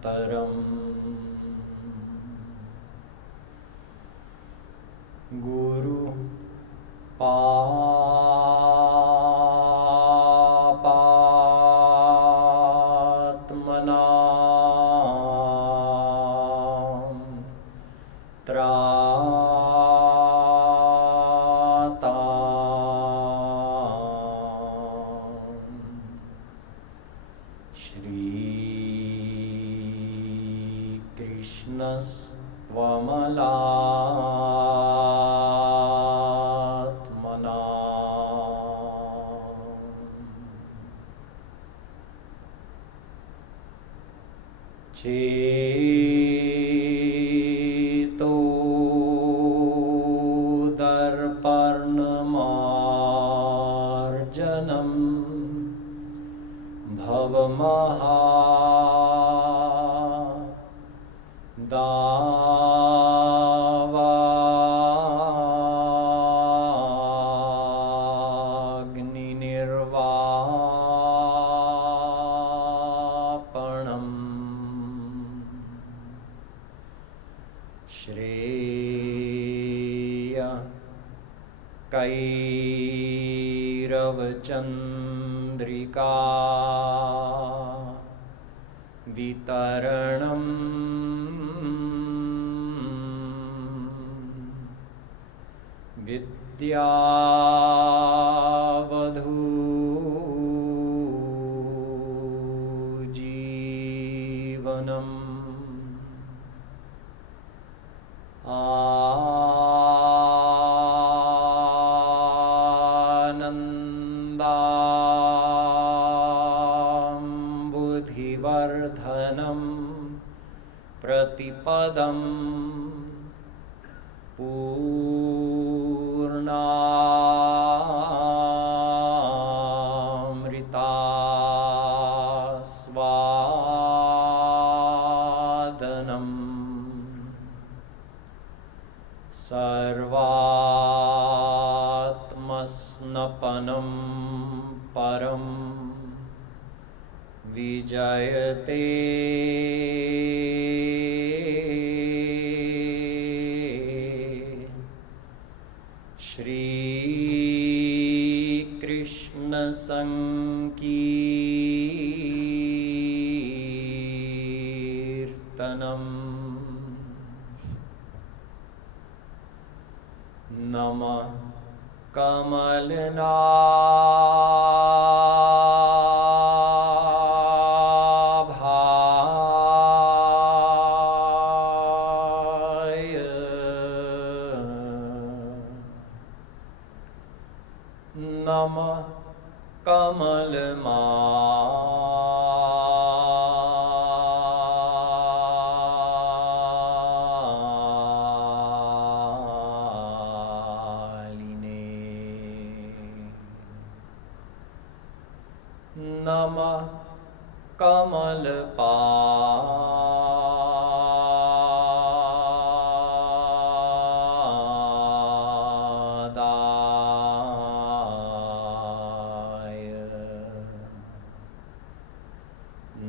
तदनन्तरं गुरु पापात्मना श्रीकृष्णस्त्वमलात्मना चेतो दर्पणमार्जनं भवमहा दावाग्निर्वापणम् श्रेय कैरवचन्द्रिका वितरणम् विद्यावधू जीवनम् आनन्दाम्बुधिवर्धनं प्रतिपदम् पूर्णामृतास्वादनम् सर्वात्मस्नपनं परं विजयते श्रीकृष्णसङ्कीर्तनम् नमः कमलनाभाय नमः नमः कमलपादाय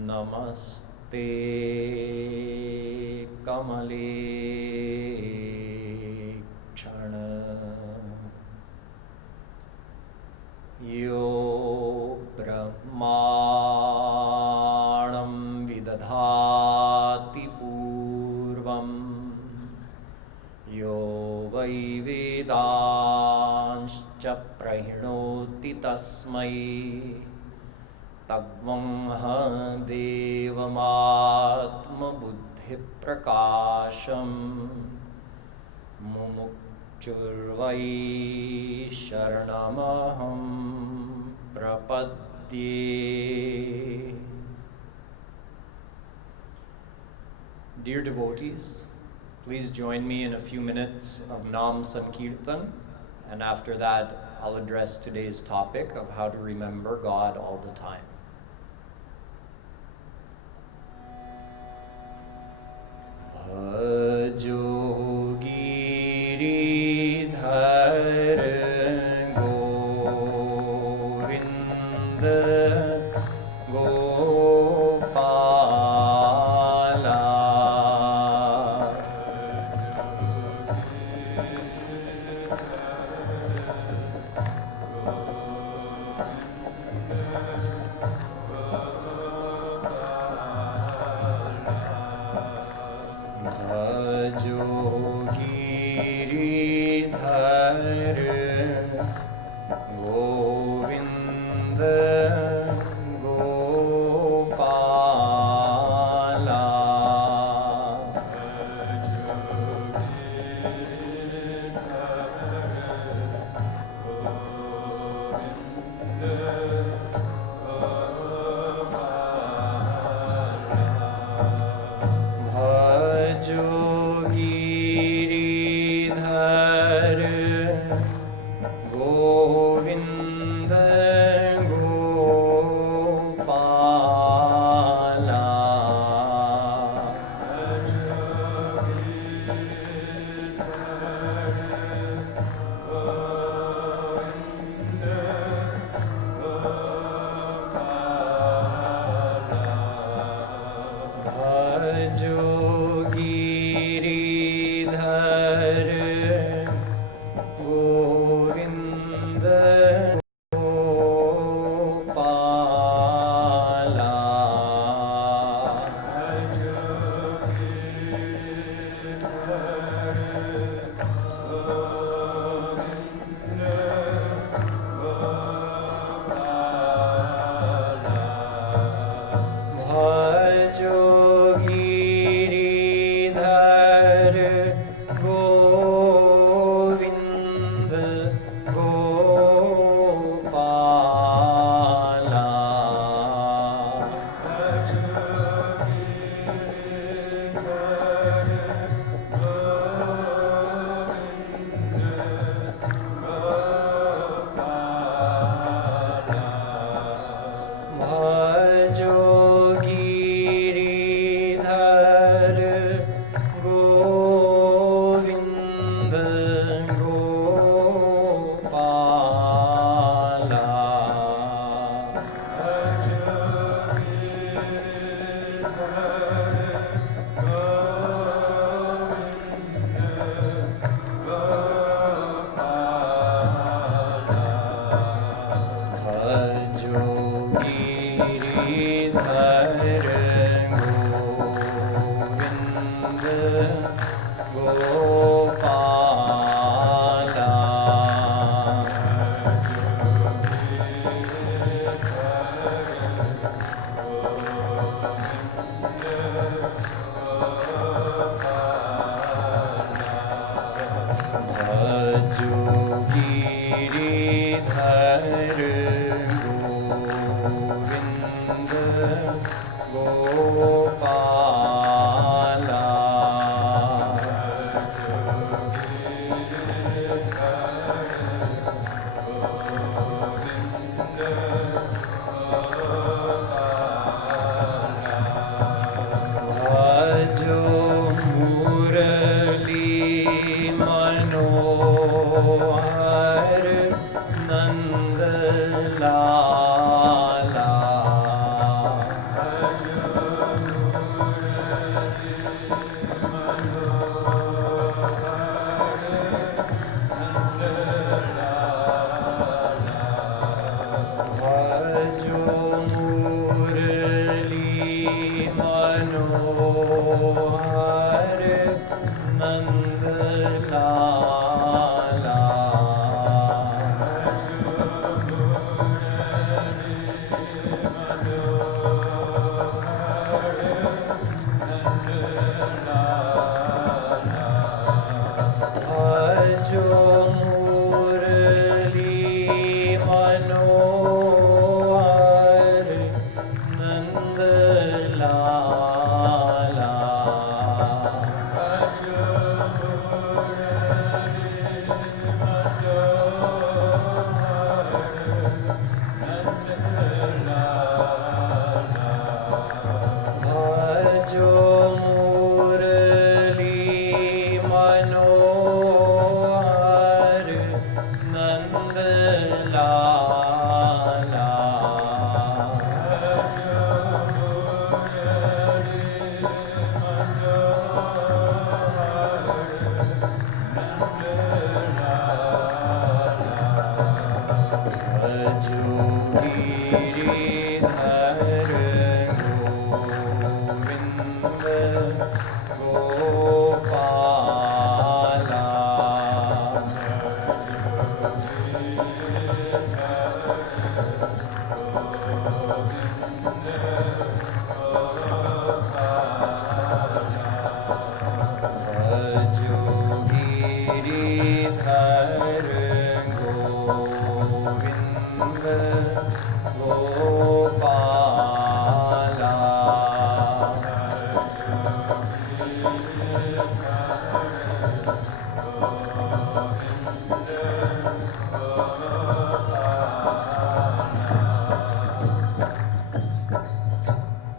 नमस्ते कमलेक्षण यो ब्रह्माणं विदधाति पूर्वं यो वै वेदांश्च प्रहिणोति तस्मै तद्ब्रह्म देवमात्मबुद्धिप्रकाशम् मुमुक्षुर्वै शरणमहं प्रपद्ये। Dear devotees, please join me in a few minutes of Nam Sankirtan, and after that I'll address today's topic of how to remember God all the time. Bhajo Giridhar Govinda Gopala Bhajo Giridhar Govinda Gopala Bhajo Giridhar Govinda Gopala Bhajo Giridhar Govinda Gopala Bhajo Giridhar Govinda Gopala Bhajo Giridhar Govinda Gopala Bhajo Giridhar Govinda Bhajo Giridhar Govinda Gopala Bhajo Murali Manohar Nandlala Bhajo Murali Manohar Nandlala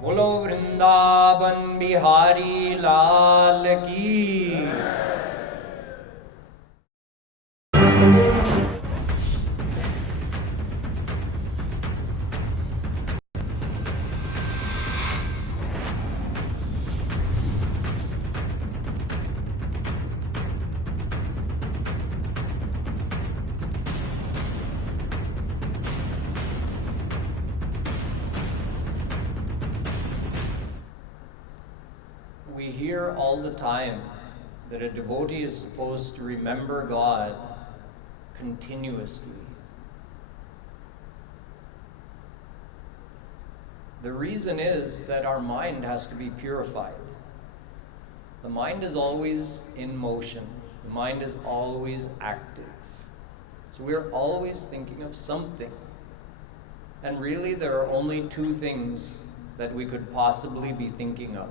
बोलो वृंदावन बिहारी लाल की। We hear all the time that a devotee is supposed to remember God continuously. The reason is that our mind has to be purified. The mind is always in motion. The mind is always active. So we're always thinking of something. And really there are only two things that we could possibly be thinking of.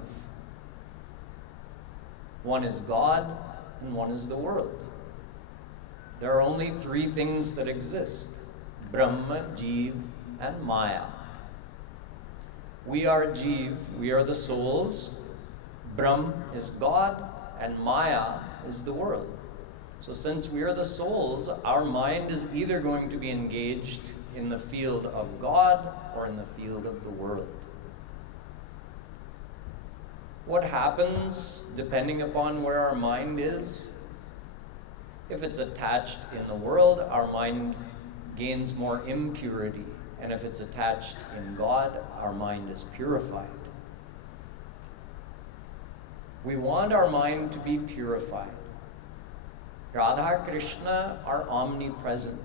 One is God, and one is the world. There are only three things that exist: Brahma, Jeev, and Maya. We are Jeev, we are the souls. Brahm is God, and Maya is the world. So since we are the souls, our mind is either going to be engaged in the field of God or in the field of the world. What happens depending upon where our mind is? If it's attached in the world, our mind gains more impurity. And if it's attached in God, our mind is purified. We want our mind to be purified. Radha Krishna are omnipresent,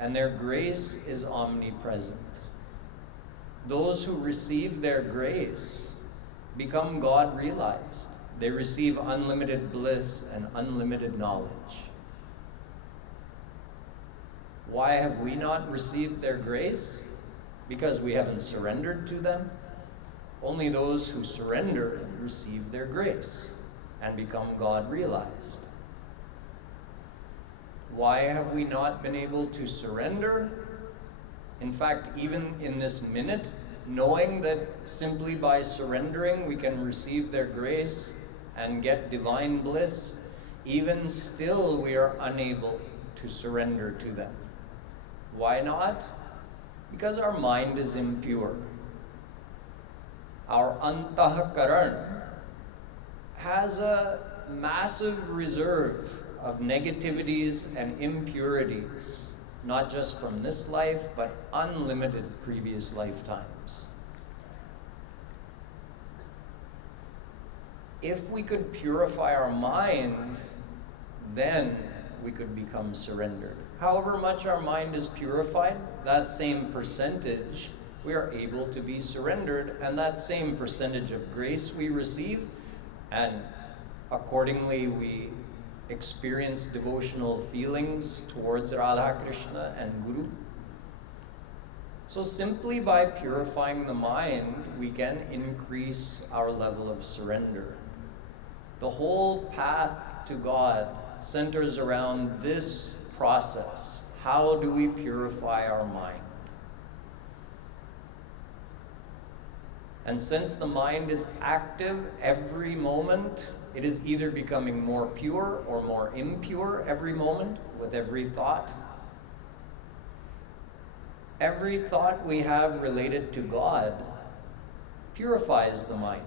and their grace is omnipresent. Those who receive their grace become God realized. They receive unlimited bliss and unlimited knowledge. Why have we not received their grace? Because we haven't surrendered to them. Only those who surrender receive their grace and become God realized. Why have we not been able to surrender? In fact, even in this minute, knowing that simply by surrendering we can receive their grace and get divine bliss, even still we are unable to surrender to them. Why not? Because our mind is impure. Our antahkaran has a massive reserve of negativities and impurities, not just from this life, but unlimited previous lifetimes. If we could purify our mind, then we could become surrendered. However much our mind is purified, that same percentage we are able to be surrendered, and that same percentage of grace we receive, and accordingly we experience devotional feelings towards Radha Krishna and Guru. So simply by purifying the mind, we can increase our level of surrender. The whole path to God centers around this process. How do we purify our mind? And since the mind is active every moment, it is either becoming more pure or more impure every moment with every thought. every thought we have related to God purifies the mind.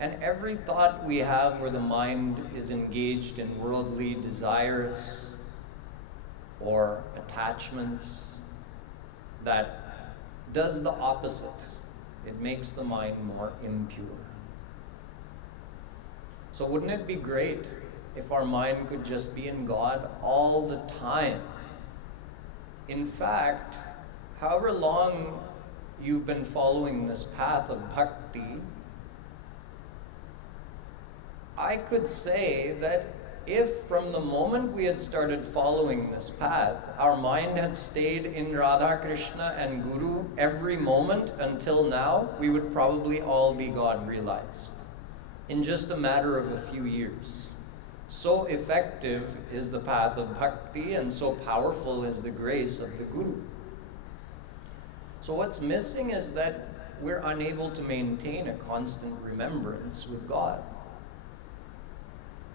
And every thought we have where the mind is engaged in worldly desires or attachments, that does the opposite. It makes the mind more impure. So wouldn't it be great if our mind could just be in God all the time? In fact, however long you've been following this path of bhakti, I could say that if from the moment we had started following this path, our mind had stayed in Radha, Krishna and Guru every moment until now, we would probably all be God realized in just a matter of a few years. So effective is the path of bhakti, and so powerful is the grace of the Guru. So what's missing is that we're unable to maintain a constant remembrance with God.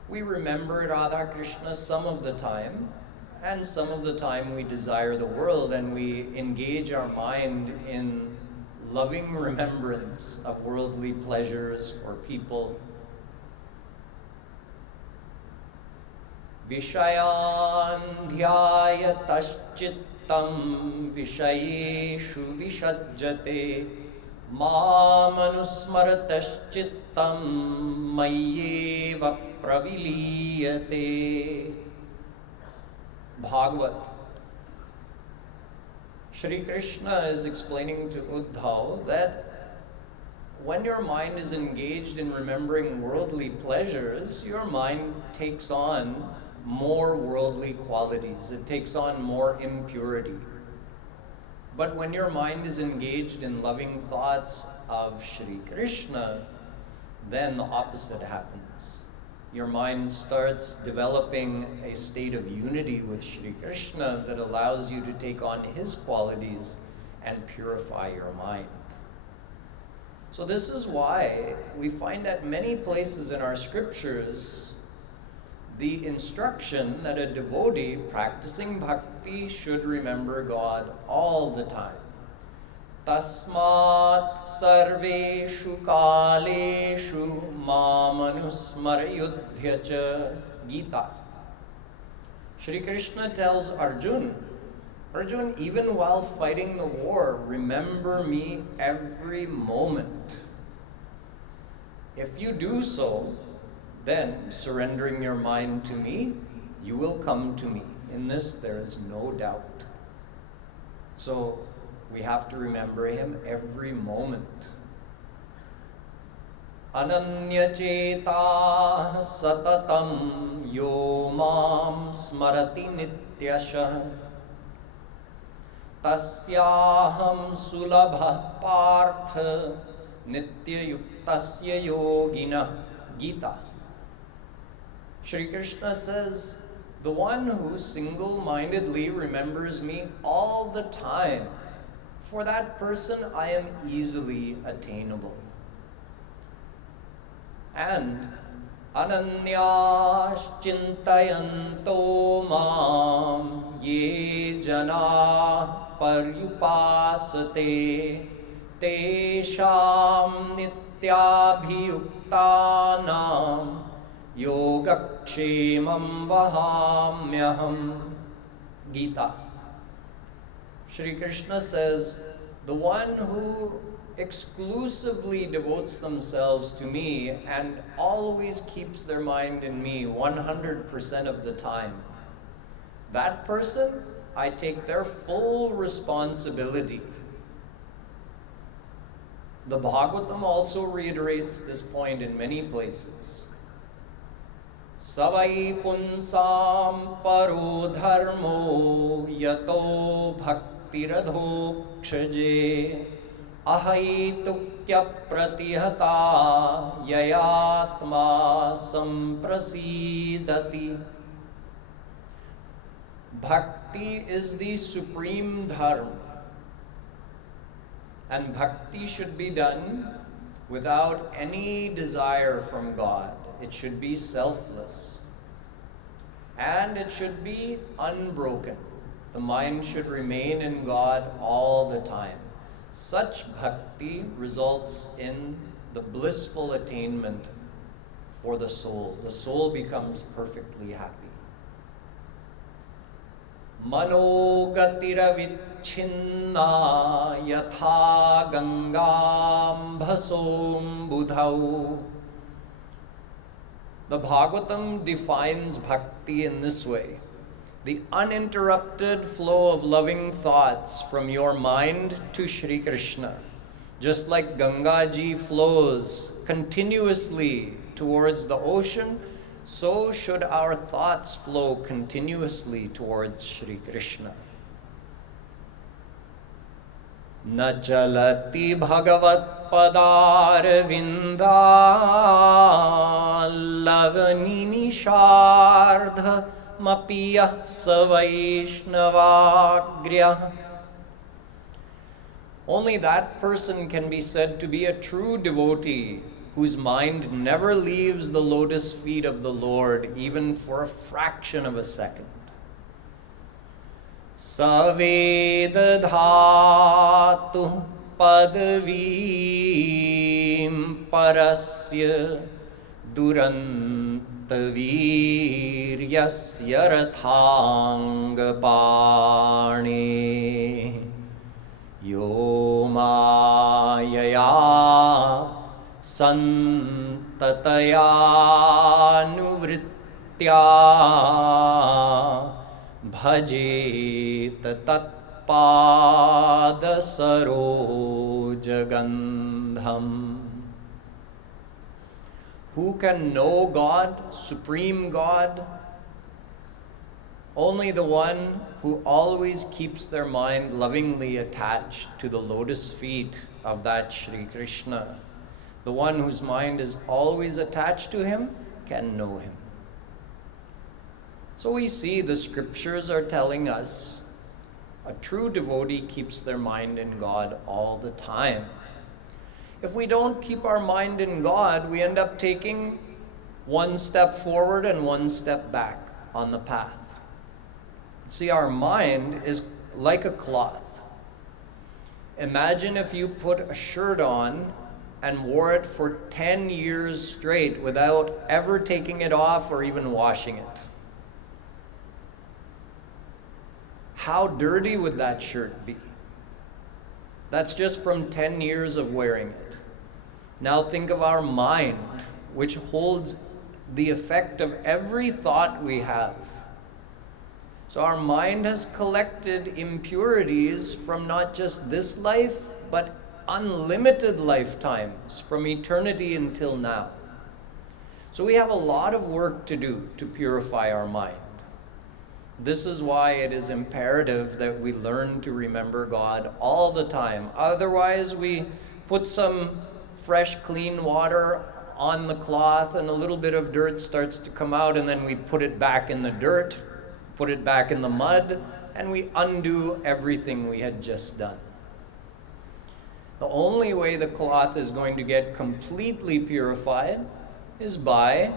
We remember Radha Krishna some of the time, and some of the time we desire the world, and we engage our mind in loving remembrance of worldly pleasures or people. Vishayan dhyayataschittam vishayeshu vishajjate mamanusmarataschittam mayyeva praviliyate. Bhagavat. Shri Krishna is explaining to Uddhav that when your mind is engaged in remembering worldly pleasures, your mind takes on more worldly qualities. It takes on more impurity. But when your mind is engaged in loving thoughts of Shri Krishna, then the opposite happens. Your mind starts developing a state of unity with Shri Krishna that allows you to take on his qualities and purify your mind. So this is why we find at many places in our scriptures the instruction that a devotee practicing bhakti should remember God all the time. Tasmat sarveshu kaleshu mamanusmarayudhya cha. Gita. Shri Krishna tells Arjun, even while fighting the war, remember me every moment. If you do so, then surrendering your mind to me, you will come to me. In this there is no doubt. So we have to remember him every moment. Ananyacheta satatam yo mam smarati nityasha tasyaham sulabha partha nityayuktasya yogina. Gita. Shri Krishna says, the one who single-mindedly remembers me all the time, for that person I am easily attainable. And ananyas chintayanto mam ye jana paryupasate tesham nityabhiyuktanam yogakshemam vahamyaham. Gita. Shri Krishna says, the one who exclusively devotes themselves to me and always keeps their mind in me 100% of the time, that person, I take their full responsibility. The Bhagavatam also reiterates this point in many places. Savai punsam paro dharmo yato bhaktiradhokshaje ahaitukya pratihata yayatma samprasidati. Bhakti is the supreme dharma, and bhakti should be done without any desire from God. It should be selfless, and it should be unbroken. The mind should remain in God all the time. Such bhakti results in the blissful attainment for the soul. The soul becomes perfectly happy. Mano gatira vichhinna yatha gangam bhasom budhau. The Bhagavatam defines bhakti in this way: the uninterrupted flow of loving thoughts from your mind to Shri Krishna. Just like Ganga Ji flows continuously towards the ocean, so should our thoughts flow continuously towards Shri Krishna. Na chalati bhagavat padar vinda lavani nishardha mapiya savaishnavagriya. Only that person can be said to be a true devotee whose mind never leaves the lotus feet of the Lord even for a fraction of a second. Saveda dhatu padavim parasya durantaviryasya rathangapani yo mayaya santataya nuvritya bhajet tatpada sarojagandham. Who can know God, Supreme God? Only the one who always keeps their mind lovingly attached to the lotus feet of that Shri Krishna. The one whose mind is always attached to him can know him. So we see the scriptures are telling us a true devotee keeps their mind in God all the time. If we don't keep our mind in God, we end up taking one step forward and one step back on the path. See, our mind is like a cloth. Imagine if you put a shirt on and wore it for 10 years straight without ever taking it off or even washing it. How dirty would that shirt be? That's just from 10 years of wearing it. Now think of our mind, which holds the effect of every thought we have. So our mind has collected impurities from not just this life, but unlimited lifetimes, from eternity until now. So we have a lot of work to do to purify our mind. This is why it is imperative that we learn to remember God all the time. Otherwise, we put some fresh, clean water on the cloth and a little bit of dirt starts to come out, and then we put it back in the dirt, put it back in the mud, and we undo everything we had just done. The only way the cloth is going to get completely purified is by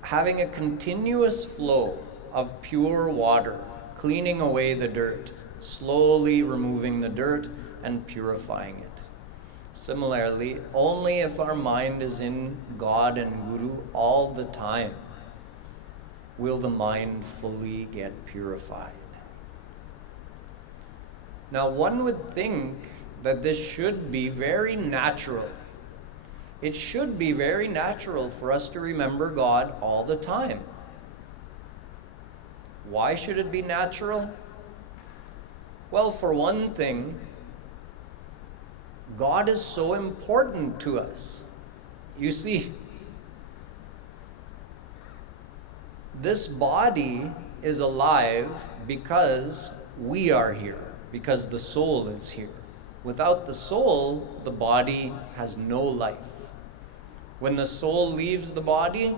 having a continuous flow of pure water, cleaning away the dirt, slowly removing the dirt and purifying it. Similarly, only if our mind is in God and Guru all the time will the mind fully get purified. Now, one would think that this should be very natural. It should be very natural for us to remember God all the time. Why should it be natural? Well, for one thing, God is so important to us. You see, this body is alive because we are here, because the soul is here. Without the soul, the body has no life. When the soul leaves the body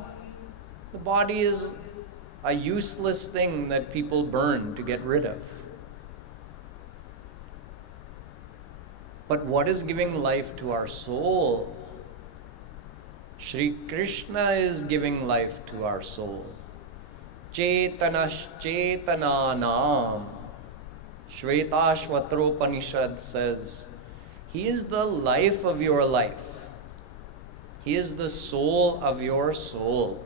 is a useless thing that people burn to get rid of. But what is giving life to our soul? Shri Krishna is giving life to our soul. Chetanash-chetananam. Shvetashvatropanishad says, He is the life of your life. He is the soul of your soul.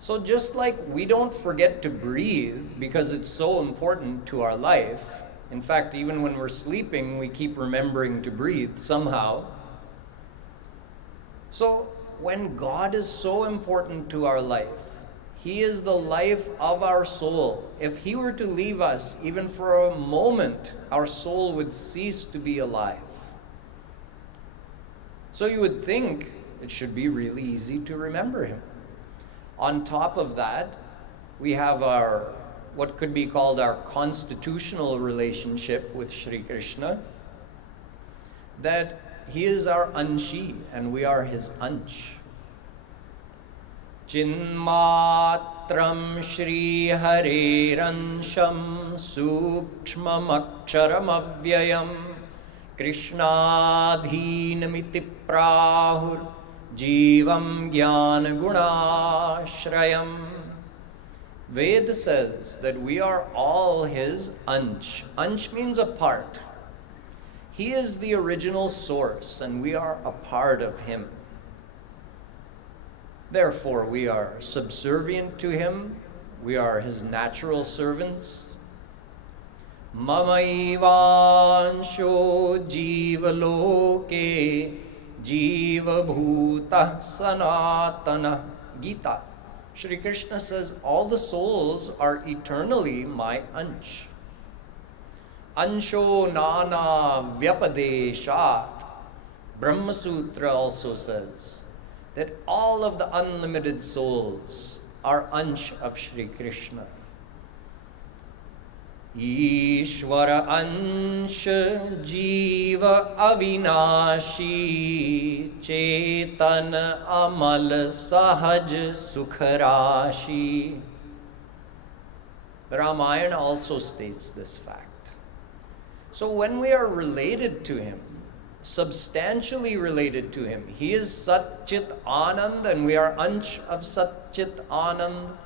So just like we don't forget to breathe because it's so important to our life, in fact, even when we're sleeping, we keep remembering to breathe somehow. So when God is so important to our life, He is the life of our soul. If He were to leave us, even for a moment, our soul would cease to be alive. So you would think it should be really easy to remember Him. On top of that, we have our, what could be called our constitutional relationship with Shri Krishna, that He is our Anshi and we are His Ansh. Chinmatram Shri Hariransham Sukshmam Aksharam Avyayam Krishnadhinamiti Prahur Jivam Jnana Gunashrayam. Ved says that we are all His Ansh. Ansh means a part. He is the original source and we are a part of Him. Therefore, we are subservient to Him. We are His natural servants. Mamaivansho jiva loke jiva bhuta sanatana. Gita. Shri Krishna says all the souls are eternally my Ansh. Ansho nana vyapadeshat. Brahma Sutra also says that all of the unlimited souls are Ansh of Shri Krishna. Ishvara Ansh Jiva Avinashi Chetan Amal Sahaj Sukharashi. The Ramayana also states this fact. So when we are related to Him, substantially related to Him, He is Satchit Anand and we are Ansh of Satchit Anand.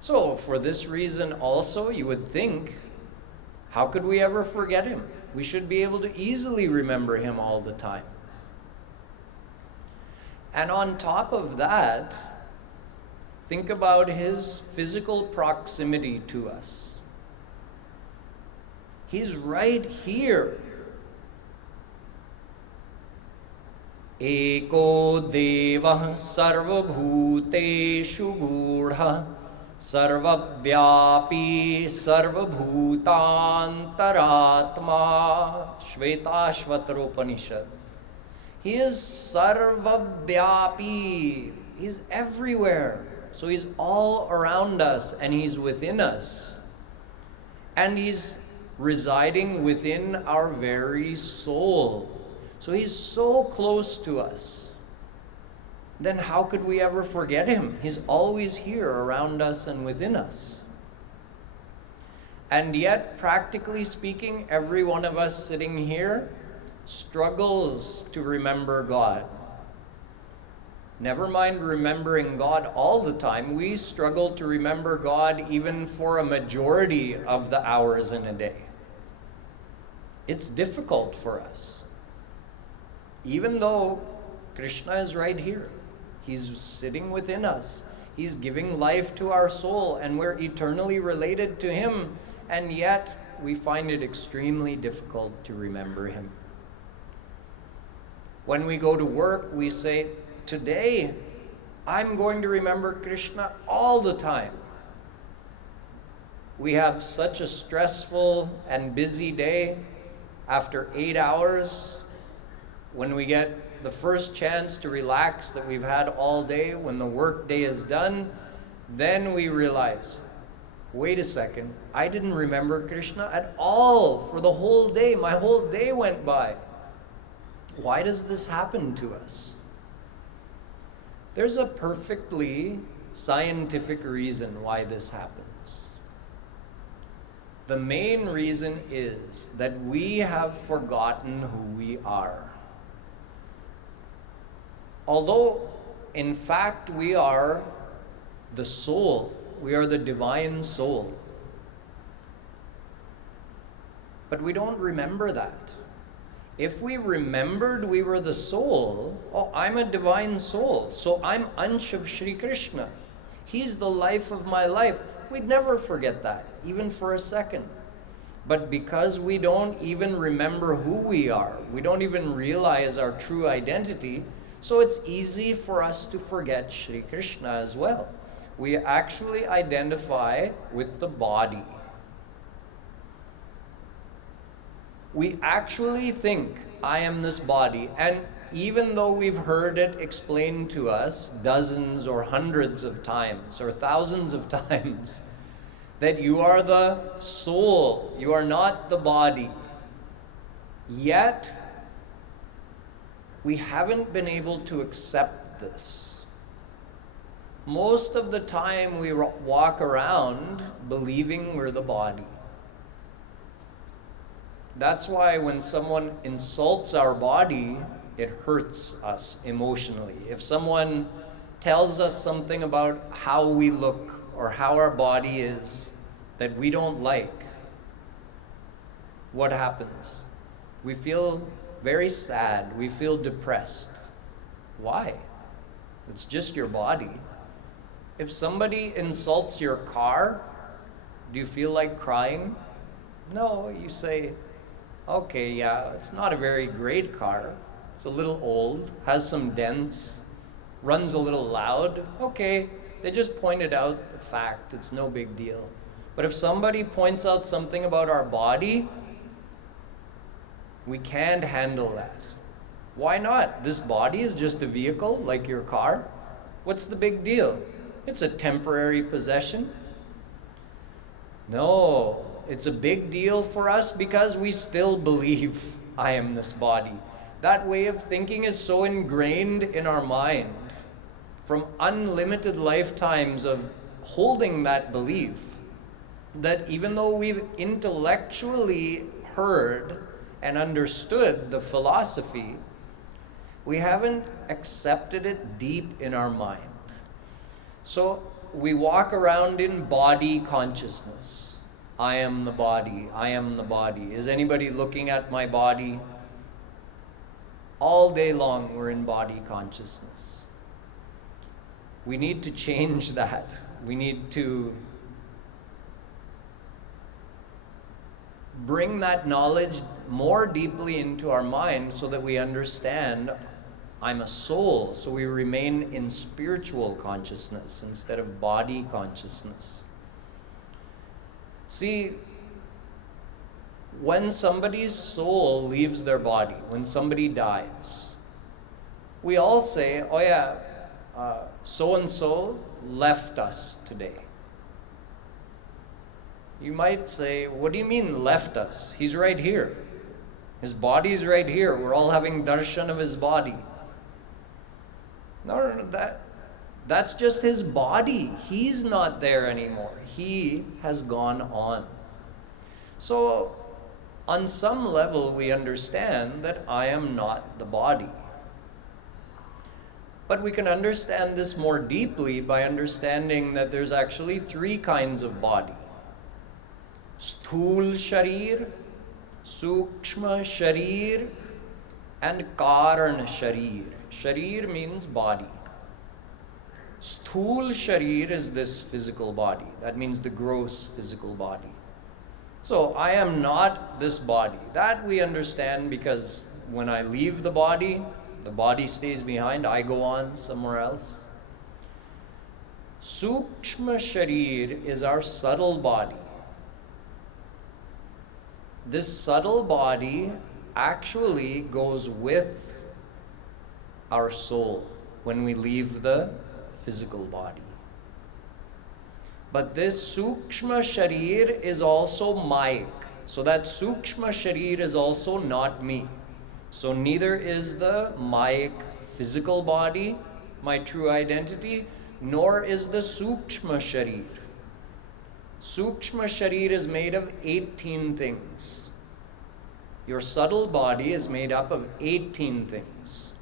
So for this reason also, you would think, how could we ever forget Him? We should be able to easily remember Him all the time. And on top of that, think about His physical proximity to us. He's right here. Eko Devah Sarvabhuteshu Gudha Sarvavyapi Sarvabhutantaratma. Shvetashvatropanishad. He is Sarvavyapi. He's everywhere. So He's all around us and He's within us. And He's residing within our very soul. So He's so close to us. Then how could we ever forget Him? He's always here around us and within us. And yet, practically speaking, every one of us sitting here struggles to remember God. Never mind remembering God all the time, we struggle to remember God even for a majority of the hours in a day. It's difficult for us. Even though Krishna is right here. He's sitting within us. He's giving life to our soul and we're eternally related to Him, and yet we find it extremely difficult to remember Him. When we go to work, we say, today I'm going to remember Krishna all the time. We have such a stressful and busy day. After 8 hours, when we get the first chance to relax that we've had all day, when the work day is done, then we realize, wait a second, I didn't remember Krishna at all for the whole day. My whole day went by. Why does this happen to us? There's a perfectly scientific reason why this happens. The main reason is that we have forgotten who we are. Although, in fact, we are the soul. We are the divine soul. But we don't remember that. If we remembered we were the soul, oh, I'm a divine soul, so I'm Ansh of Shri Krishna. He's the life of my life. We'd never forget that, even for a second. But because we don't even remember who we are, we don't even realize our true identity, so it's easy for us to forget Shri Krishna as well. We actually identify with the body. We actually think, I am this body. And even though we've heard it explained to us dozens or hundreds of times or thousands of times, that you are the soul, you are not the body, yet we haven't been able to accept this. Most of the time we walk around believing we're the body. That's why when someone insults our body, it hurts us emotionally. If someone tells us something about how we look or how our body is that we don't like, what happens? We feel very sad. We feel depressed. Why? It's just your body. If somebody insults your car, do you feel like crying? No, you say, okay, yeah, it's not a very great car. It's a little old, has some dents, runs a little loud. Okay, they just pointed out the fact. It's no big deal. But if somebody points out something about our body, we can't handle that. Why not? This body is just a vehicle, like your car. What's the big deal? It's a temporary possession. No, it's a big deal for us because we still believe I am this body. That way of thinking is so ingrained in our mind from unlimited lifetimes of holding that belief that even though we've intellectually heard and understood the philosophy, we haven't accepted it deep in our mind. So we walk around in body consciousness. I am the body. I am the body. Is anybody looking at my body? All day long we're in body consciousness. We need to change that. We need to bring that knowledge more deeply into our mind so that we understand I'm a soul, so we remain in spiritual consciousness instead of body consciousness. See, when somebody's soul leaves their body, when somebody dies, we all say, oh yeah, so-and-so left us today. You might say, what do you mean left us? He's right here. His body's right here. We're all having darshan of his body. No, that's just his body. He's not there anymore. He has gone on. So, on some level, we understand that I am not the body. But we can understand this more deeply by understanding that there's actually three kinds of body. Sthul Sharir, Sukshma Sharir, and Karan Sharir. Sharir means body. Sthul Sharir is this physical body. That means the gross physical body. So I am not this body. That we understand because when I leave the body stays behind. I go on somewhere else. Sukshma Sharir is our subtle body. This subtle body actually goes with our soul when we leave the physical body. But this Sukshma Sharir is also Mayik. So that Sukshma Sharir is also not me. So neither is the Mayik physical body my true identity, nor is the Sukshma Sharir. Sukshma Sharir is made of 18 things. Your subtle body is made up of 18 things.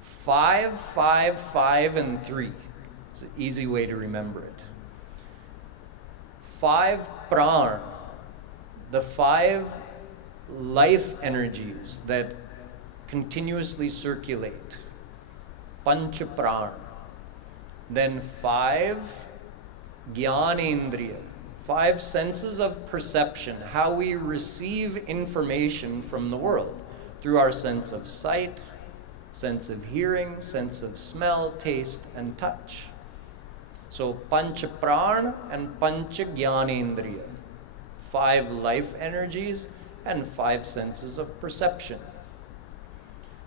5, 5, 5, and 3. It's an easy way to remember it. 5 pran, the 5 life energies that continuously circulate. Panch pran. Then 5 jnanendriya, 5 senses of perception, how we receive information from the world through our sense of sight, sense of hearing, sense of smell, taste, and touch. So panch pran and panch jnanendriya, 5 life energies and 5 senses of perception.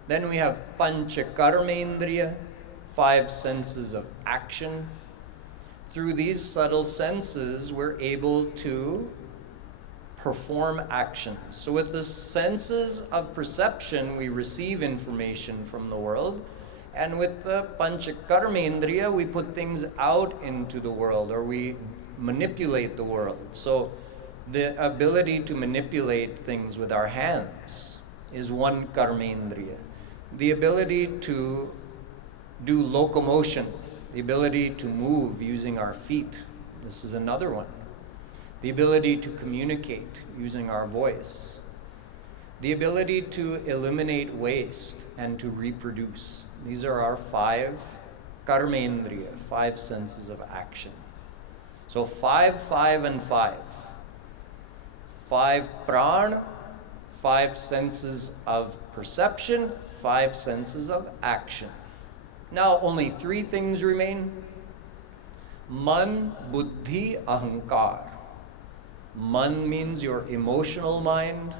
Then we have panch karmendriya, 5 senses of action. Through these subtle senses, we're able to perform actions. So with the senses of perception, we receive information from the world. And with the panchakarmendriya, we put things out into the world, or we manipulate the world. So the ability to manipulate things with our hands is one karmendriya. The ability to do locomotion, the ability to move using our feet, this is another one. The ability to communicate using our voice. The ability to eliminate waste and to reproduce. These are our 5 karmendriya, 5 senses of action. So 5, 5, and 5. 5 pran, 5 senses of perception, 5 senses of action. Now only 3 things remain. Man, buddhi, ahankar. Man means your emotional mind.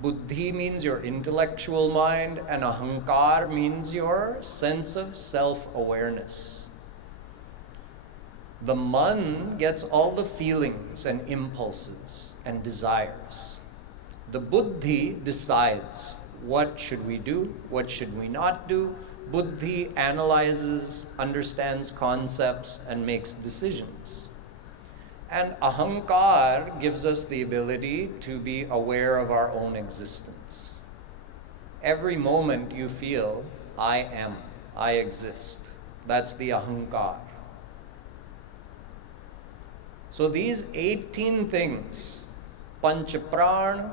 Buddhi means your intellectual mind. And ahankar means your sense of self-awareness. The man gets all the feelings and impulses and desires. The buddhi decides what should we do, what should we not do. Buddhi analyzes, understands concepts, and makes decisions. And ahankar gives us the ability to be aware of our own existence. Every moment you feel, I am, I exist. That's the ahankar. So these 18 things, panch pran,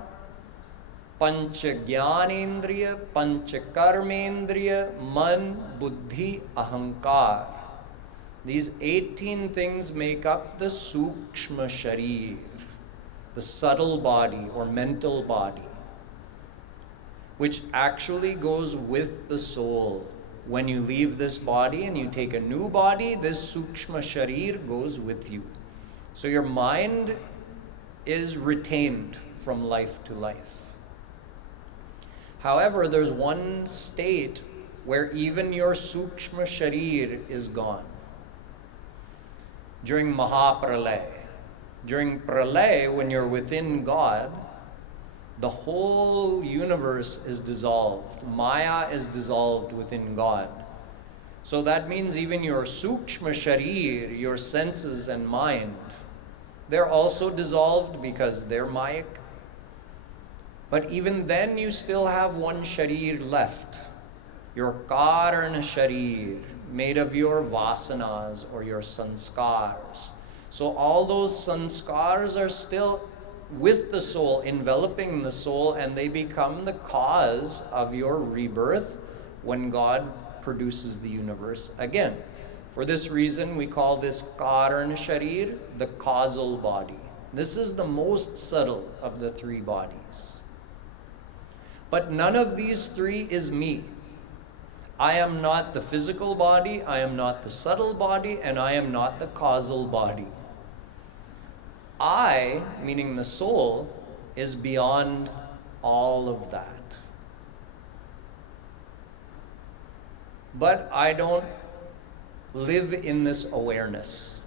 panch jnanendriya, panch karmendriya, man, buddhi, ahankar. These 18 things make up the sukshma sharir, the subtle body or mental body, which actually goes with the soul. When you leave this body and you take a new body, this sukshma sharir goes with you. So your mind is retained from life to life. However, there's one state where even your sukshma sharir is gone. During Mahapralay, during Pralay, when you're within God, the whole universe is dissolved. Maya is dissolved within God. So that means even your sukshma sharir, your senses and mind, they're also dissolved because they're mayic. But even then you still have one sharir left, your karana sharir, made of your vasanas or your sanskars. So all those sanskars are still with the soul, enveloping the soul, and they become the cause of your rebirth when God produces the universe again. For this reason, we call this karana sharir the causal body. This is the most subtle of the 3 bodies. But none of these 3 is me. I am not the physical body, I am not the subtle body, and I am not the causal body. I, meaning the soul, is beyond all of that. But I don't live in this awareness.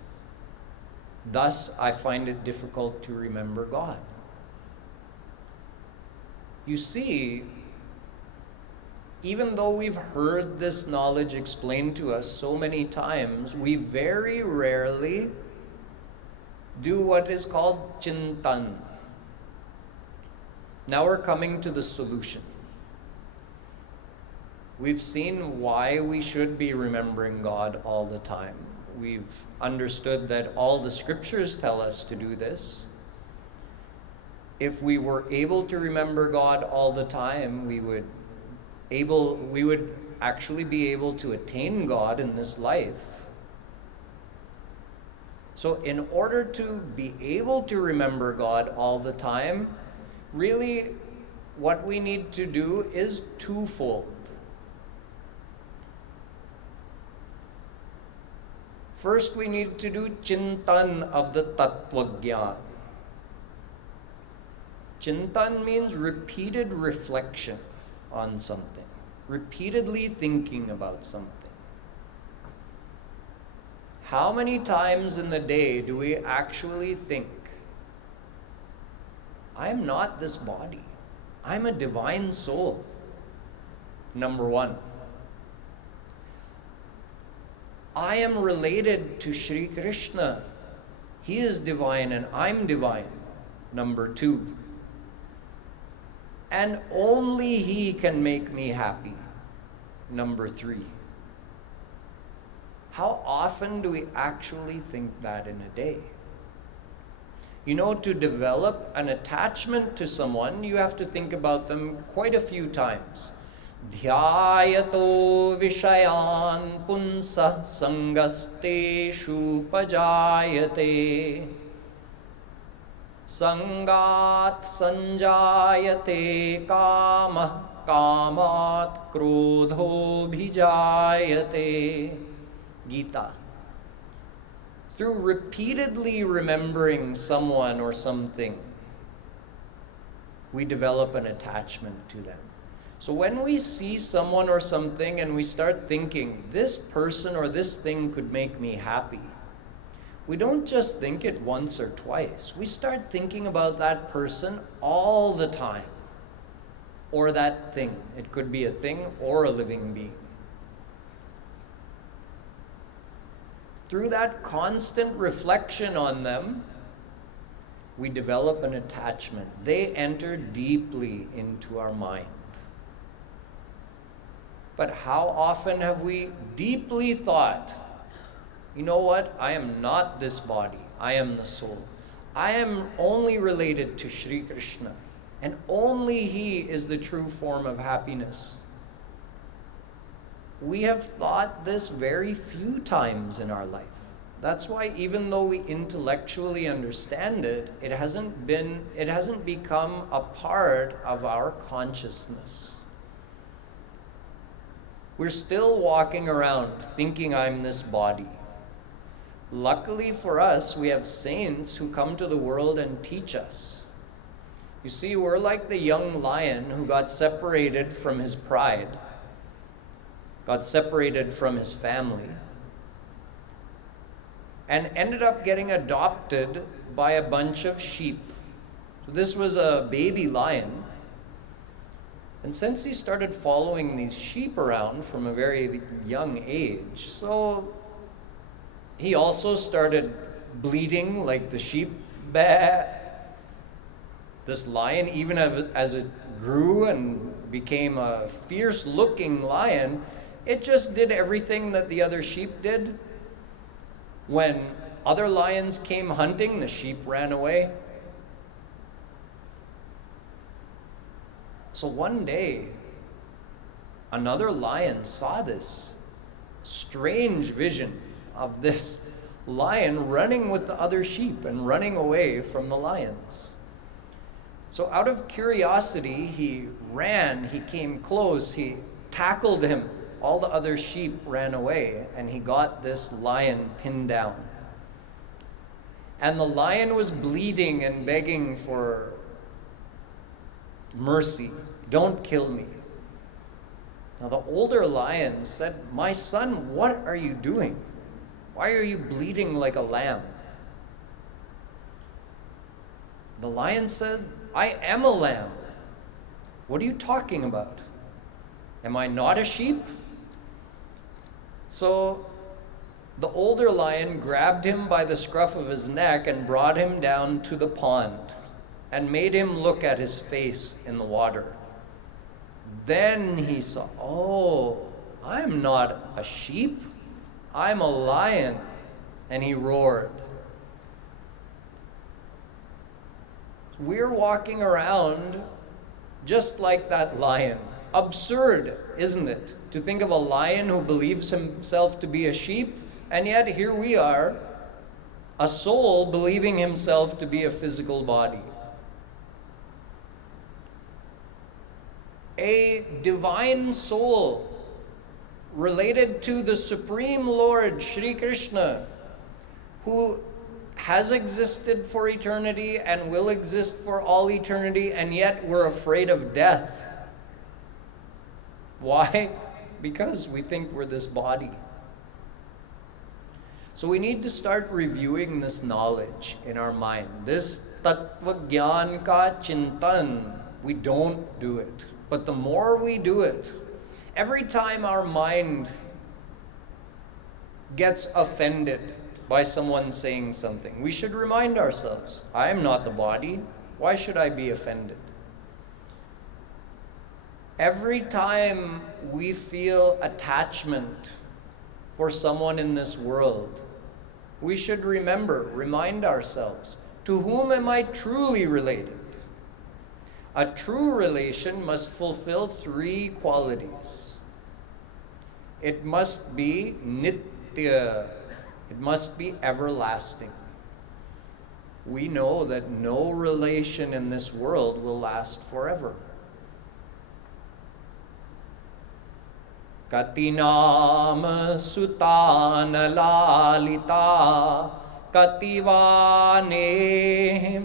Thus, I find it difficult to remember God. You see, even though we've heard this knowledge explained to us so many times, we very rarely do what is called chintan. Now we're coming to the solution. We've seen why we should be remembering God all the time. we've understood that all the scriptures tell us to do this. If we were able to remember God all the time, we would actually be able to attain God in this life. So in order to be able to remember God all the time, really what we need to do is twofold. First, we need to do chintan of the Tattvagyan. Chintan means repeated reflection on something, repeatedly thinking about something. How many times in the day do we actually think, I am not this body, I'm a divine soul? Number one. I am related to Shri Krishna. He is divine and I'm divine. Number two. And only He can make me happy. Number three. How often do we actually think that in a day? You know, to develop an attachment to someone, you have to think about them quite a few times. Dhyayato vishayan punsa sangasteshu pajayate sangat sanjayate kama kamat krodho bhijayate. Gita. Through repeatedly remembering someone or something, we develop an attachment to them. So when we see someone or something and we start thinking, this person or this thing could make me happy, we don't just think it once or twice. We start thinking about that person all the time, or that thing. It could be a thing or a living being. Through that constant reflection on them, we develop an attachment. They enter deeply into our mind. But how often have we deeply thought, you know what, I am not this body, I am the soul. I am only related to Shri Krishna, and only He is the true form of happiness. We have thought this very few times in our life. That's why even though we intellectually understand it, it hasn't become a part of our consciousness. We're still walking around thinking I'm this body. Luckily for us, we have saints who come to the world and teach us. You see, we're like the young lion who got separated from his pride, got separated from his family, and ended up getting adopted by a bunch of sheep. So this was a baby lion. And since he started following these sheep around from a very young age, so he also started bleating like the sheep. Bah. This lion, even as it grew and became a fierce-looking lion, it just did everything that the other sheep did. When other lions came hunting, the sheep ran away. So one day, another lion saw this strange vision of this lion running with the other sheep and running away from the lions. So out of curiosity, he ran, he came close, he tackled him. All the other sheep ran away, and he got this lion pinned down. And the lion was bleeding and begging for mercy. Don't kill me. Now the older lion said, "My son, what are you doing? Why are you bleeding like a lamb?" The lion said, "I am a lamb. What are you talking about? Am I not a sheep?" So the older lion grabbed him by the scruff of his neck and brought him down to the pond and made him look at his face in the water. Then he saw, oh, I'm not a sheep, I'm a lion. and he roared. We're walking around just like that lion. Absurd, isn't it? To think of a lion who believes himself to be a sheep, and yet here we are, a soul believing himself to be a physical body. A divine soul related to the Supreme Lord, Shri Krishna, who has existed for eternity and will exist for all eternity, and yet we're afraid of death. Why? Because we think we're this body. So we need to start reviewing this knowledge in our mind. This tattva gyan ka chintan, we don't do it. But the more we do it, every time our mind gets offended by someone saying something, we should remind ourselves, I am not the body. Why should I be offended? Every time we feel attachment for someone in this world, we should remind ourselves, to whom am I truly related? A true relation must fulfill three qualities. It must be nitya. It must be everlasting. We know that no relation in this world will last forever. Katinam sutana lalita kativane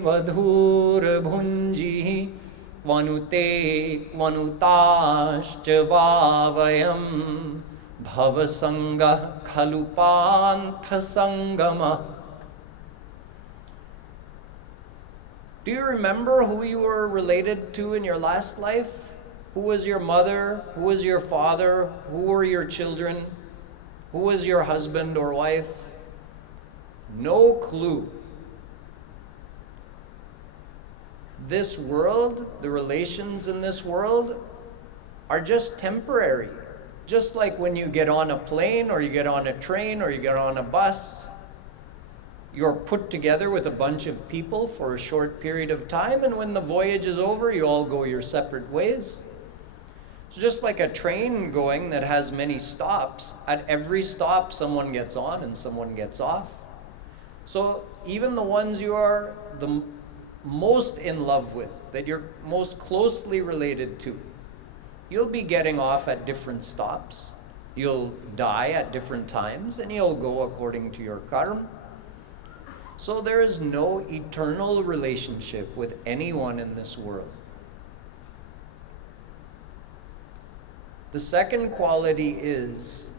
vadhur bhunji vanute vanutascha vavayam bhavasanga khalupantha sangama. Do you remember who you were related to in your last life? Who was your mother? Who was your father? Who were your children? Who was your husband or wife? No clue. This world, the relations in this world, are just temporary. Just like when you get on a plane or you get on a train or you get on a bus, you're put together with a bunch of people for a short period of time, and when the voyage is over, you all go your separate ways. So just like a train going that has many stops, at every stop someone gets on and someone gets off. So even the ones you are the most in love with, that you're most closely related to, you'll be getting off at different stops. You'll die at different times, and you'll go according to your karma. So there is no eternal relationship with anyone in this world. The second quality is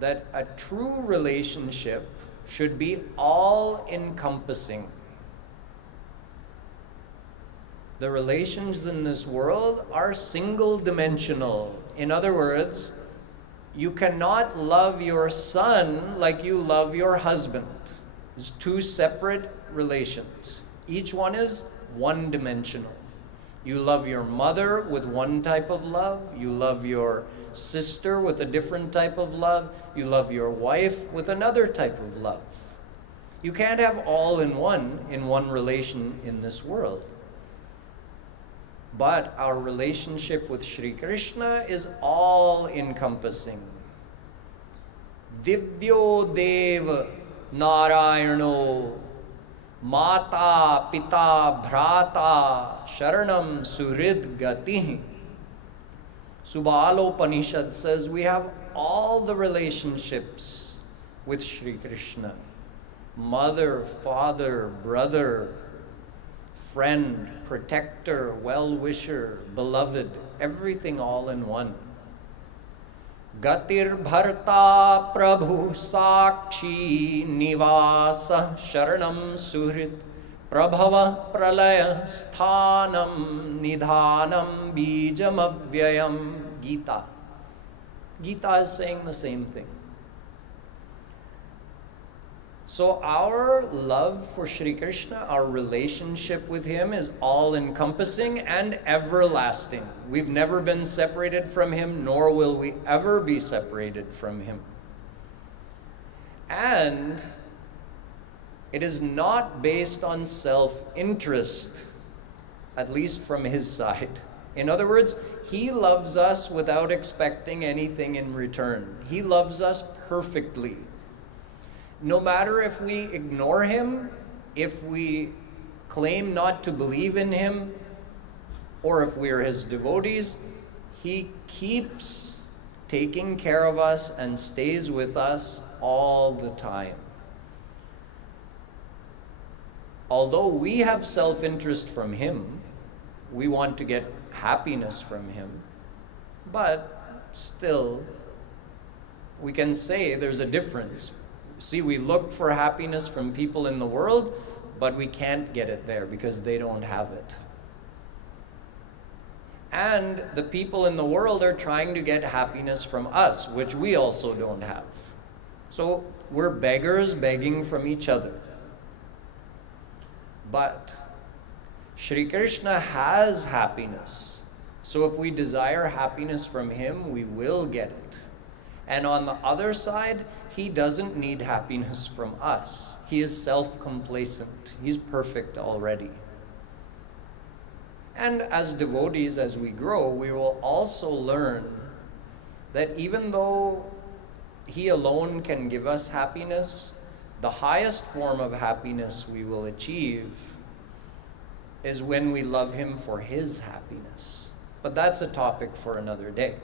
that a true relationship should be all-encompassing. The relations in this world are single-dimensional. In other words, you cannot love your son like you love your husband. It's two separate relations. Each one is one-dimensional. You love your mother with one type of love. You love your sister with a different type of love. You love your wife with another type of love. You can't have all in one relation in this world. But our relationship with Shri Krishna is all-encompassing. Divyo Dev Narayano Mata Pita Bhrata Sharanam Surid Gati. Subalopanishad says we have all the relationships with Shri Krishna. Mother, father, brother, friend, protector, well-wisher, beloved, everything all in one. Gatir bharta prabhu sakshi nivasa sharanam suhrit prabhava pralaya sthanam nidhanam bijam avyayam. Gita. Gita is saying the same thing. So our love for Shri Krishna, our relationship with him is all-encompassing and everlasting. We've never been separated from him, nor will we ever be separated from him. And It is not based on self-interest, at least from his side. In other words, he loves us without expecting anything in return. He loves us perfectly. No matter if we ignore him, if we claim not to believe in him, or if we're his devotees, he keeps taking care of us and stays with us all the time. Although we have self-interest from him, we want to get happiness from him, but still, we can say there's a difference. See, we look for happiness from people in the world, but we can't get it there because they don't have it. And the people in the world are trying to get happiness from us, which we also don't have. So we're beggars begging from each other. But Shri Krishna has happiness. So if we desire happiness from him, we will get it. And on the other side, he doesn't need happiness from us. He is self-complacent. He's perfect already. And as devotees, as we grow, we will also learn that even though he alone can give us happiness, the highest form of happiness we will achieve is when we love him for his happiness. But that's a topic for another day.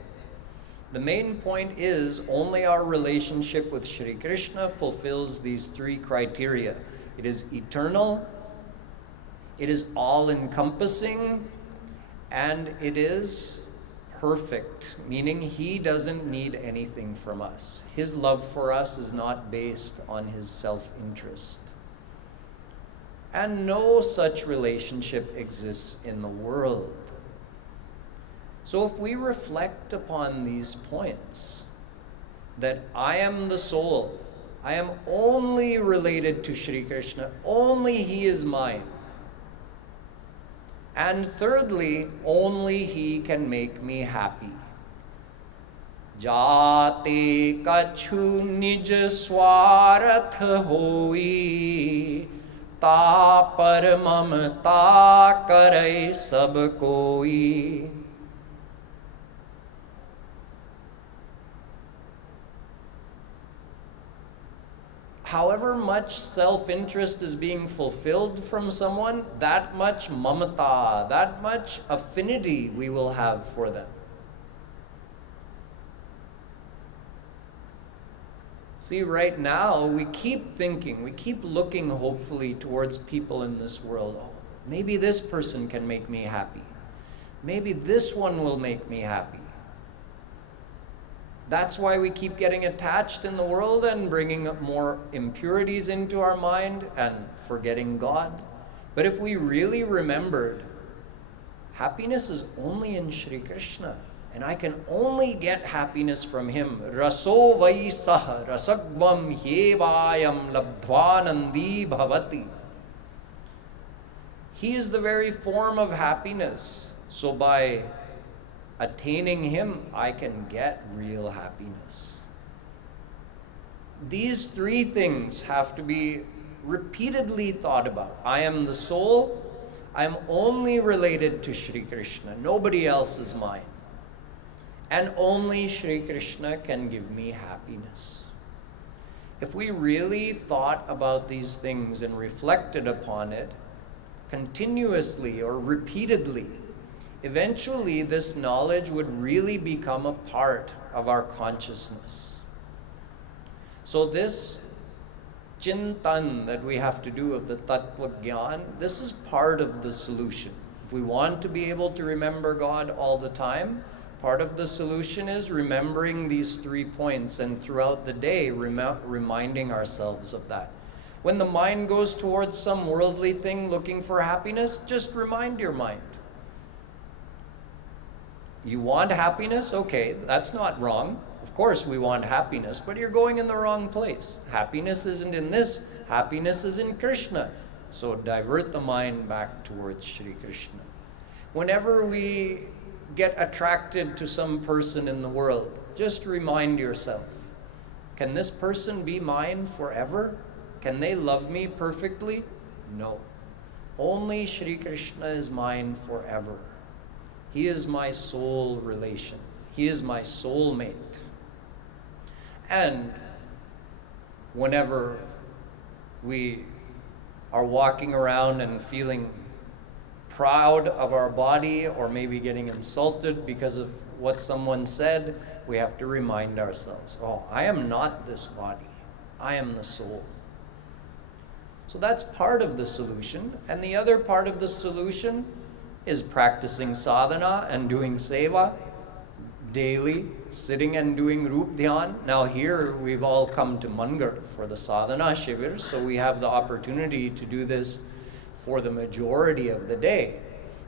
The main point is only our relationship with Shri Krishna fulfills these three criteria. It is eternal, it is all-encompassing, and it is perfect, meaning he doesn't need anything from us. His love for us is not based on his self-interest. And no such relationship exists in the world. So if we reflect upon these points, that I am the soul, I am only related to Shri Krishna, only he is mine. And thirdly, only he can make me happy. Jate kachu nij swarath hoi, ta par mamta karai sab koi. However much self-interest is being fulfilled from someone, that much mamata, that much affinity we will have for them. See, right now, we keep thinking, we keep looking hopefully towards people in this world. Oh, maybe this person can make me happy. Maybe this one will make me happy. That's why we keep getting attached in the world and bringing more impurities into our mind and forgetting God. But if we really remembered, happiness is only in Shri Krishna, and I can only get happiness from him. Raso vai sah rasagvam hyevayam labdhvanandi bhavati. He is the very form of happiness. So by attaining him, I can get real happiness. These three things have to be repeatedly thought about. I am the soul. I am only related to Shri Krishna. Nobody else is mine. And only Shri Krishna can give me happiness. If we really thought about these things and reflected upon it continuously or repeatedly, eventually this knowledge would really become a part of our consciousness. So this chintan that we have to do of the tattva gyan, this is part of the solution. If we want to be able to remember God all the time, part of the solution is remembering these 3 points and throughout the day reminding ourselves of that. When the mind goes towards some worldly thing looking for happiness, just remind your mind. You want happiness? Okay, that's not wrong. Of course we want happiness, but you're going in the wrong place. Happiness isn't in this. Happiness is in Krishna. So divert the mind back towards Shri Krishna. Whenever we get attracted to some person in the world, just remind yourself, can this person be mine forever? Can they love me perfectly? No. Only Shri Krishna is mine forever. He is my soul relation. He is my soulmate. And whenever we are walking around and feeling proud of our body, or maybe getting insulted because of what someone said, we have to remind ourselves, oh, I am not this body. I am the soul. So that's part of the solution. And the other part of the solution is practicing sadhana and doing seva daily, sitting and doing Rup Dhyan. Now here we've all come to Mangar for the sadhana Shivir, so we have the opportunity to do this for the majority of the day.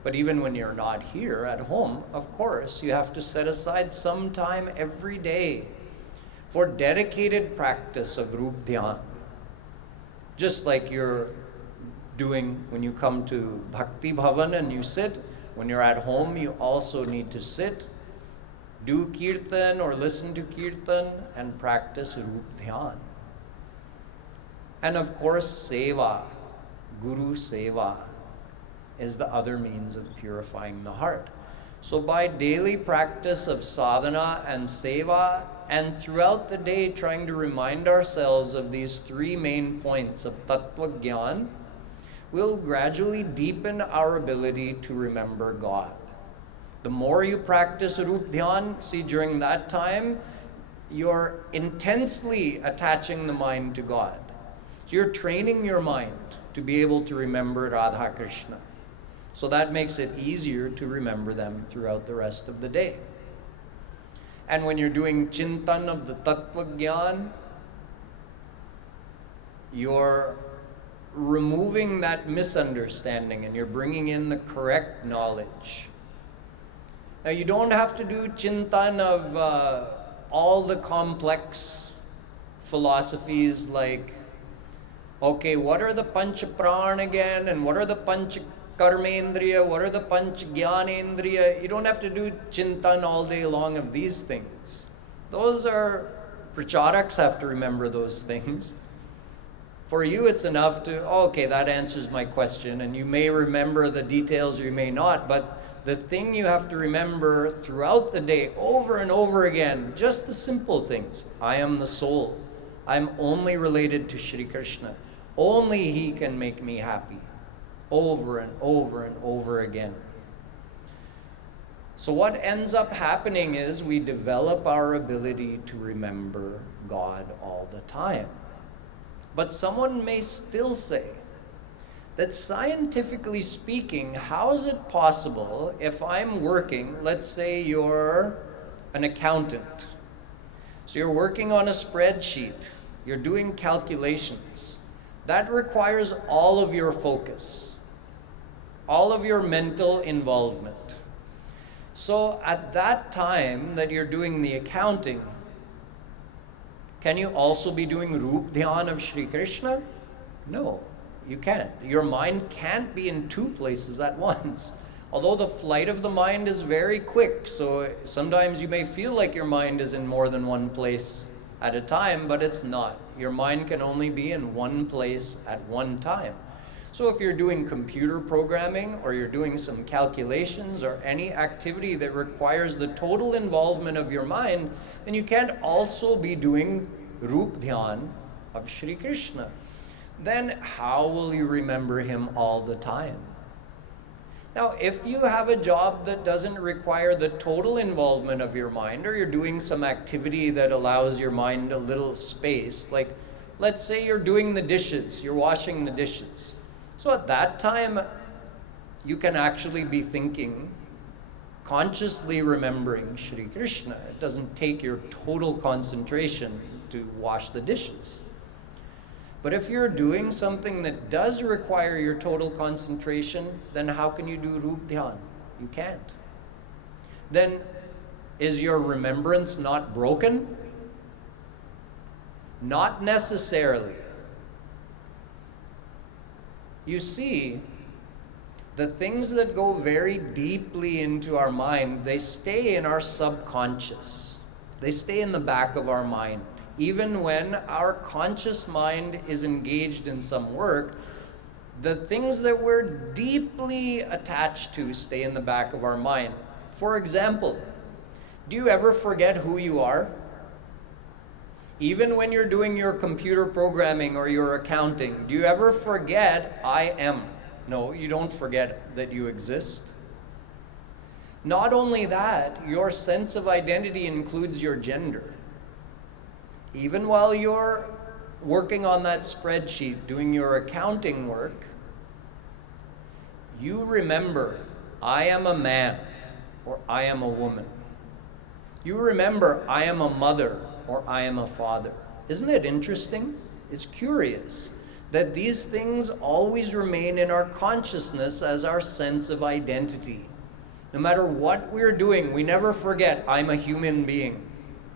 But even when you're not here at home, of course, you have to set aside some time every day for dedicated practice of Rup Dhyan. Just like you're doing when you come to Bhakti Bhawan and you sit, when you're at home, you also need to sit, do kirtan or listen to kirtan and practice Rup Dhyan. And of course, seva, Guru seva, is the other means of purifying the heart. So by daily practice of sadhana and seva, and throughout the day trying to remind ourselves of these three main points of Tattva Gyan, we'll gradually deepen our ability to remember God. The more you practice Rup Dhyan, see, during that time, you're intensely attaching the mind to God. So you're training your mind to be able to remember Radha Krishna. So that makes it easier to remember them throughout the rest of the day. And when you're doing Chintan of the Tattva Gyan, you're removing that misunderstanding and you're bringing in the correct knowledge. Now you don't have to do Chintan of all the complex philosophies like, okay, what are the Panch Pran again, and what are the Panch Karmendriya, what are the Panch Jnanendriya? You don't have to do Chintan all day long of these things. Those are, Pracharaks have to remember those things. For you, it's enough to, oh, okay, that answers my question, and you may remember the details or you may not, but the thing you have to remember throughout the day, over and over again, just the simple things. I am the soul. I'm only related to Shri Krishna. Only He can make me happy. Over and over and over again. So what ends up happening is we develop our ability to remember God all the time. But someone may still say that scientifically speaking, how is it possible if I'm working, let's say you're an accountant. So you're working on a spreadsheet, you're doing calculations. That requires all of your focus, all of your mental involvement. So at that time that you're doing the accounting, can you also be doing Rup Dhyan of Shri Krishna? No, you can't. Your mind can't be in two places at once. Although the flight of the mind is very quick, so sometimes you may feel like your mind is in more than one place at a time, but it's not. Your mind can only be in one place at one time. So if you're doing computer programming or you're doing some calculations or any activity that requires the total involvement of your mind, then you can't also be doing Rup Dhyan of Shri Krishna. Then how will you remember Him all the time? Now, if you have a job that doesn't require the total involvement of your mind, or you're doing some activity that allows your mind a little space, like let's say you're doing the dishes, you're washing the dishes. So at that time, you can actually be thinking, consciously remembering Shri Krishna. It doesn't take your total concentration to wash the dishes. But if you're doing something that does require your total concentration, then how can you do Rup Dhyan? You can't. Then is your remembrance not broken? Not necessarily. You see, the things that go very deeply into our mind, they stay in our subconscious. They stay in the back of our mind. even when our conscious mind is engaged in some work, the things that we're deeply attached to stay in the back of our mind. For example, do you ever forget who you are? Even when you're doing your computer programming or your accounting, do you ever forget, I am? No, you don't forget that you exist. Not only that, your sense of identity includes your gender. Even while you're working on that spreadsheet, doing your accounting work, you remember, I am a man or I am a woman. You remember, I am a mother or I am a father. Isn't it interesting? It's curious that these things always remain in our consciousness as our sense of identity. No matter what we're doing, we never forget, I'm a human being.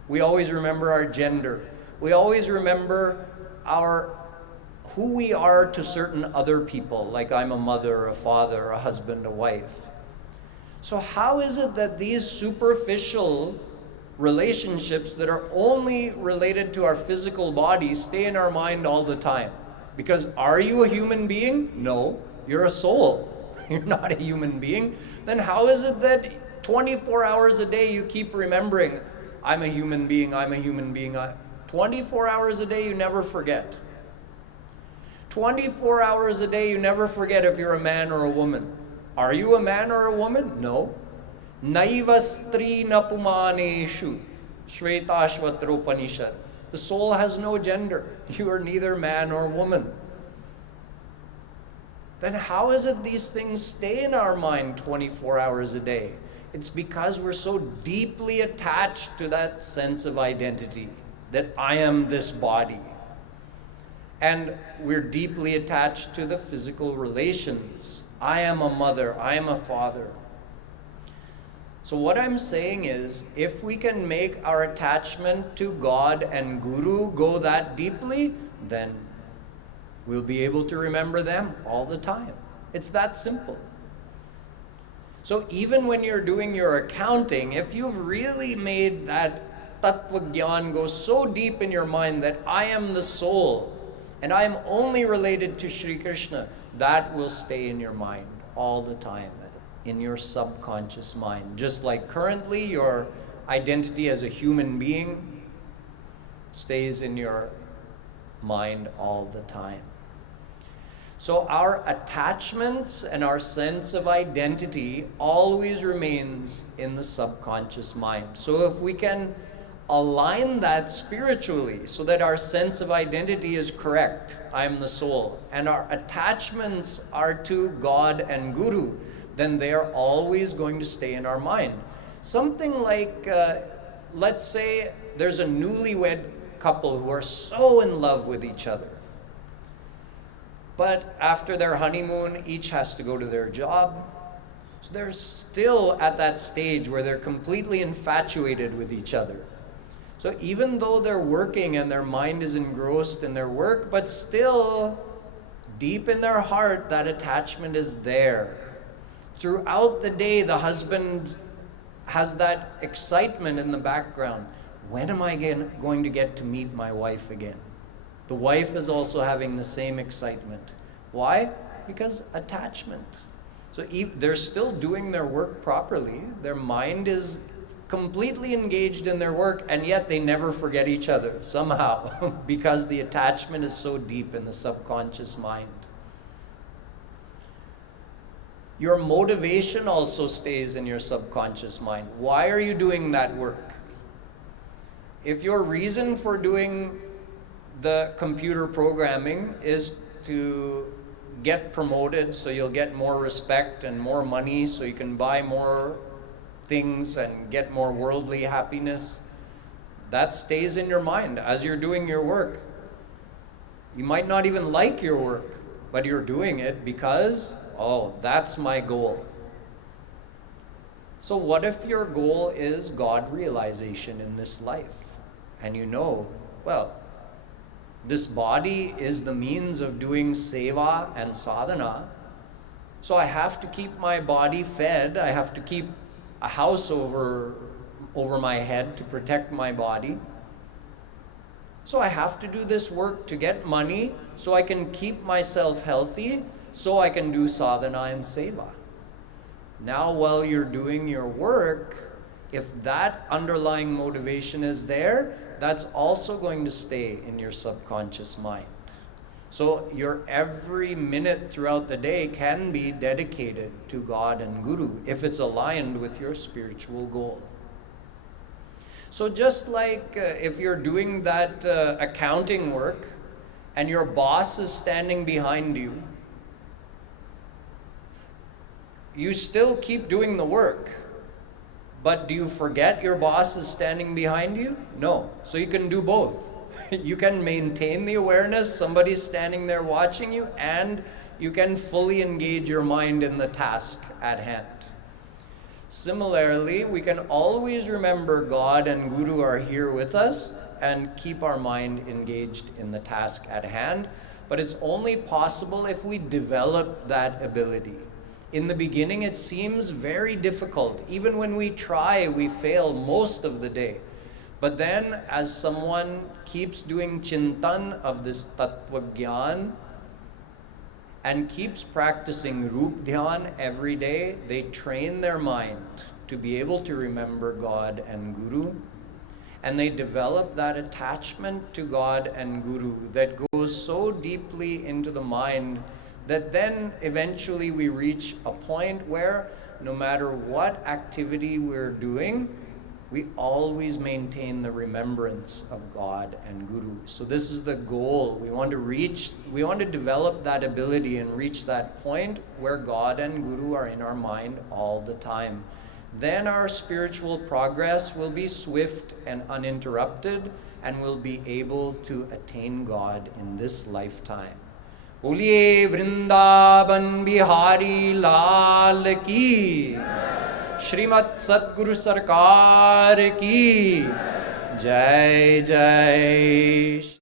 We always remember our gender. We always remember who we are to certain other people, like I'm a mother, a father, a husband, a wife. So how is it that these superficial relationships that are only related to our physical body stay in our mind all the time? Because are you a human being? No, you're a soul. You're not a human being. Then how is it that 24 hours a day you keep remembering, I'm a human being, I'm a human being. 24 hours a day you never forget. 24 hours a day you never forget if you're a man or a woman. Are you a man or a woman? No. Naiva stri napumaneshu Shvetashvatropanishad. The soul has no gender. You are neither man nor woman. Then how is it these things stay in our mind 24 hours a day? It's because we're so deeply attached to that sense of identity, that I am this body. And we're deeply attached to the physical relations. I am a mother, I am a father. So what I'm saying is, if we can make our attachment to God and Guru go that deeply, then we'll be able to remember them all the time. It's that simple. So even when you're doing your accounting, if you've really made that Tattva Gyan go so deep in your mind that I am the soul and I am only related to Sri Krishna, that will stay in your mind all the time, in your subconscious mind. Just like currently your identity as a human being stays in your mind all the time. So our attachments and our sense of identity always remains in the subconscious mind. So if we can align that spiritually so that our sense of identity is correct, I am the soul, and our attachments are to God and Guru, then they are always going to stay in our mind. Something like, let's say there's a newlywed couple who are so in love with each other. But after their honeymoon, each has to go to their job. So they're still at that stage where they're completely infatuated with each other. So even though they're working and their mind is engrossed in their work, but still deep in their heart, that attachment is there. Throughout the day, the husband has that excitement in the background. When am I going to get to meet my wife again? The wife is also having the same excitement. Why? Because attachment. So they're still doing their work properly. Their mind is completely engaged in their work, and yet they never forget each other somehow because the attachment is so deep in the subconscious mind. Your motivation also stays in your subconscious mind. Why are you doing that work? If your reason for doing the computer programming is to get promoted so you'll get more respect and more money so you can buy more things and get more worldly happiness, that stays in your mind as you're doing your work. You might not even like your work, but you're doing it because, oh, that's my goal. So what if your goal is God realization in this life? And you know, well, this body is the means of doing seva and sadhana. So I have to keep my body fed. I have to keep a house over my head to protect my body. So I have to do this work to get money, so I can keep myself healthy, so I can do sadhana and seva. Now while you're doing your work, if that underlying motivation is there, that's also going to stay in your subconscious mind. So your every minute throughout the day can be dedicated to God and Guru if it's aligned with your spiritual goal. So just like if you're doing that accounting work and your boss is standing behind you, you still keep doing the work. But do you forget your boss is standing behind you? No. So you can do both. You can maintain the awareness, somebody's standing there watching you, and you can fully engage your mind in the task at hand. Similarly, we can always remember God and Guru are here with us and keep our mind engaged in the task at hand. But it's only possible if we develop that ability. In the beginning, it seems very difficult. Even when we try, we fail most of the day. But then, as someone keeps doing chintan of this tattva gyan and keeps practicing rup dhyan every day, they train their mind to be able to remember God and Guru. And they develop that attachment to God and Guru that goes so deeply into the mind that then eventually we reach a point where no matter what activity we're doing, we always maintain the remembrance of God and Guru. So this is the goal. We want to develop that ability and reach that point where God and Guru are in our mind all the time. Then our spiritual progress will be swift and uninterrupted, and we'll be able to attain God in this lifetime. बोलिए वृंदावन बिहारी लाल की, श्रीमत् सद्गुरु सरकार की जय जय।